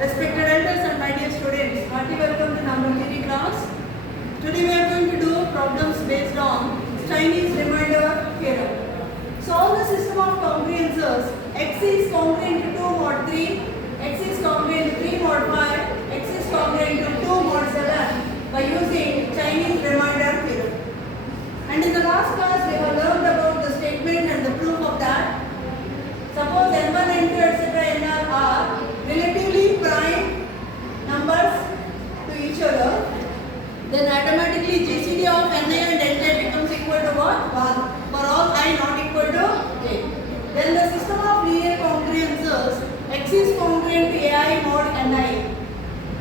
Respected elders and my dear students, hearty welcome to number theory class. Today we are going to do problems based on Chinese remainder theorem. Solve the system of congruences. X is congruent to 2 mod 3, X is congruent to 3 mod 5, X is congruent to 2 mod 7 by using Chinese remainder theorem. And in the last class we have learned about the statement and the proof of that. Suppose n1, n2, etc. nr are relatively prime numbers to each other, then automatically GCD of ni and nj becomes equal to what? 1 for all I not equal to j. Then the system of linear congruences, x is congruent to ai mod ni,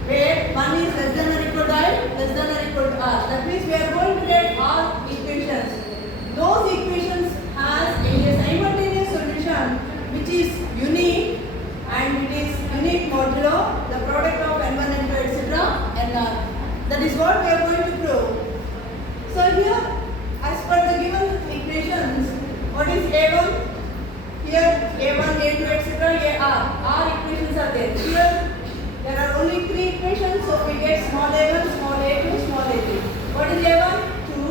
where 1 is less than or equal to I, less than or equal to r. That means we are going to get all equations. Those equations has a simultaneous solution which is unique, and it is unique modulo the product of n1, n2, etc. nr. That is what we are going to prove. So here, as per the given equations, what is a1? Here a1, a2, etc. r equations are there. Here there are only 3 equations, so we get small a1, small a2, small a3. What is a1? 2.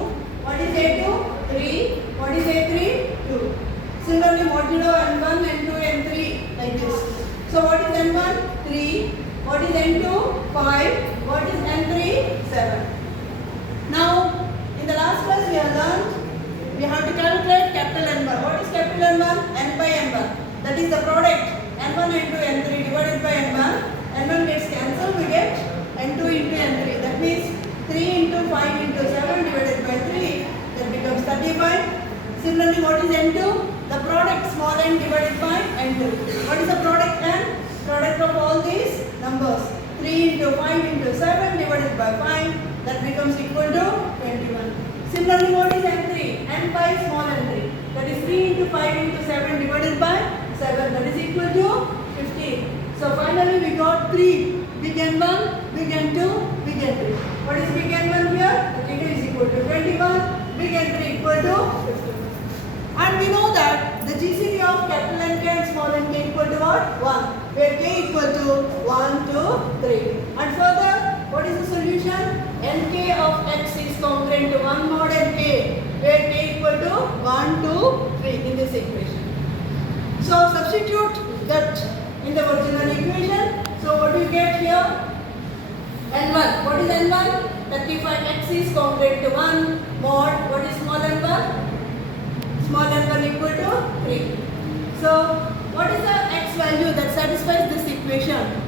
What is a2? 3. What is a3? 2. Similarly, modulo n1, n2, n3 like this. So what is n1? 3. What is n2? 5. What is n3? 7. Now, in the last class we have learned we have to calculate capital N1. What is capital N1? N by N1. That is the product N1 into N3 divided by N1. N1 gets cancelled, we get N2 into N3. That means 3 into 5 into 7 divided by 3. That becomes 35. Similarly, what is N2? The product small n divided by N2. What is the product N? Product of all these numbers. 3 into 5 into 7 divided by 5. That becomes equal to 21. Similarly, what is N3? N by small n3. That is 3 into 5 into 7 divided by 7. That is equal to 15. So finally we got 3. Big N1, big N2, big N3. What is big N1 here? The figure is equal to 21. Big N3 equal to 15. And we know that the GCD of capital Nk and small nk equal to what? 1. Where k equal to 1, 2, 3. And further, what is the solution? Nk of x is congruent to 1 mod nk, where k equal to 1, 2, 3 in this equation. So substitute that in the original equation. So what do you get here? N1. What is N1? 35x is congruent to 1 mod. What is small n1? Small n1 equal to 3. So what is the x value that satisfies this equation?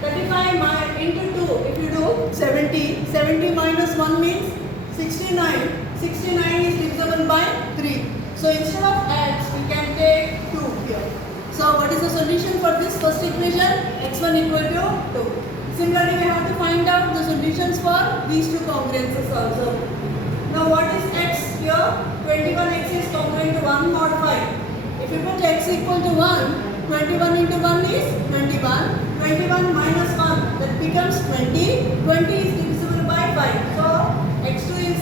35 into 2, if you do 70, 70 minus 1 means 69. 69 is divisible by 3. So instead of x, we can take 2 here. So what is the solution for this first equation? x1 equal to 2. Similarly, we have to find out the solutions for these two congruences also. Now what is x here? 21x is congruent to 1 mod 5. If you put x equal to 1, 21 into 1 is 21. 21 minus 1, that becomes 20. 20 is divisible by 5. So x2 is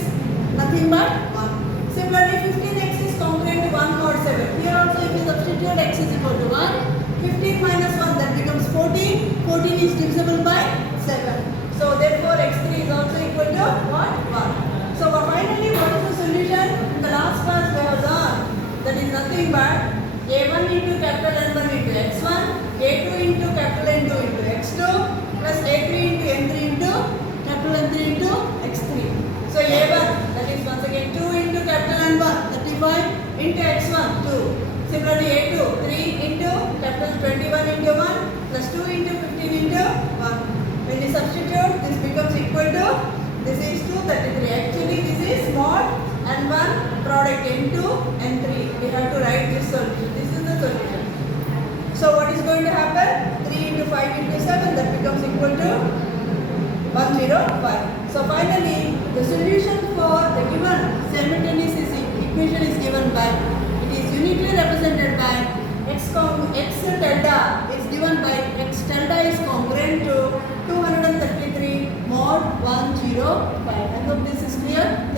nothing but 1. Similarly, 15x is congruent to 1 mod 7. Here also if you substitute x is equal to 1, 15 minus 1, that becomes 14. 14 is divisible by 7. So therefore x3 is also equal to what? 1. So finally, what is the solution? In the last class we have learned that is nothing but a1 into capital N1 into x1, a2 into capital N2 into x2 plus a3 into n3 into capital N3 into x3. So a1, that is once again 2 into capital N1, 35 into x1, 2. Similarly a2, 3 into capital 21 into 1 plus 2 into 15 into 1. When you substitute, this becomes equal to, this is 233. Actually this is mod n1 product n2 n3. We have to write this solution. This is the solution. So what is going to happen? 3 into 5 into 7, that becomes equal to 105. So finally the solution for the given simultaneous equation is given by, it is uniquely represented by x tilde is given by x tilde is congruent to 233 mod 105. I hope this is clear.